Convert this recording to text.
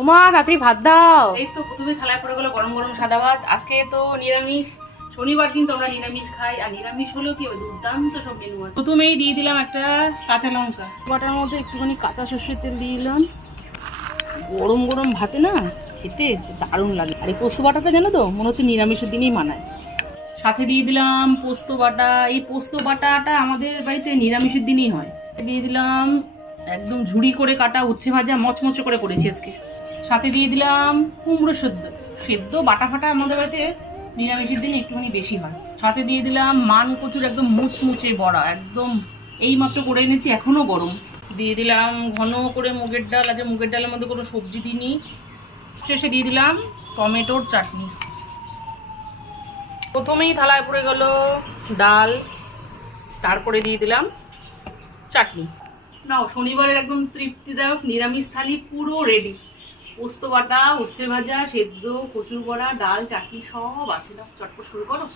ওমা তাড়াতাড়ি ভাত দাও। এই তো প্রথমে থালায় পড়ে গেলো গরম গরম সাদা ভাত। আজকে তো নিরামিষ, শনিবার দিন তো আমরা নিরামিষ খাই, আর নিরামিষ হলেও কি হবে, দুর্দান্ত সব মেনু আছে। প্রথমেই দিয়ে দিলাম একটা কাঁচা লঙ্কা, বাটার মধ্যে একটুখানি কাঁচা সর্ষের তেল দিয়ে দিলাম। গরম গরম ভাতে না খেতে দারুণ লাগে। আর এই পোস্ত বাটাটা জানো তো, মনে হচ্ছে নিরামিষের দিনেই মানায়। সাথে দিয়ে দিলাম পোস্ত বাটা। এই পোস্ত বাটাটা আমাদের বাড়িতে নিরামিষের দিনেই হয়। দিয়ে দিলাম একদম ঝুড়ি করে কাটা উচ্ছে ভাজা, মচমচে করে করেছি আজকে। সাথে দিয়ে দিলাম কুমড়ো সেদ্ধ বাটা ফাটা আমাদের বাড়িতে নিরামিষের দিনে একটুখানি বেশি হয়। সাথে দিয়ে দিলাম মান কচুর একদম মুচমুচে বড়া, একদম এইমাত্র করে এনেছি, এখনো গরম। দিয়ে দিলাম ঘন করে মুগের ডাল, আজ মুগের ডালের মধ্যে কোনো সবজি দিইনি। শেষে দিয়ে দিলাম টমেটোর চাটনি। প্রথমেই থালায় পড়ে গেল ডাল, তারপরে দিয়ে দিলাম চাটনি। নাও, শনিবারের একদম তৃপ্তিদায়ক নিরামিষ থালি পুরো রেডি। পোস্ত বাটা, উচ্ছে ভাজা, সেদ্ধ, কচুর বড়া, ডাল, চাটনি সব আছে। না চটপট শুরু করো।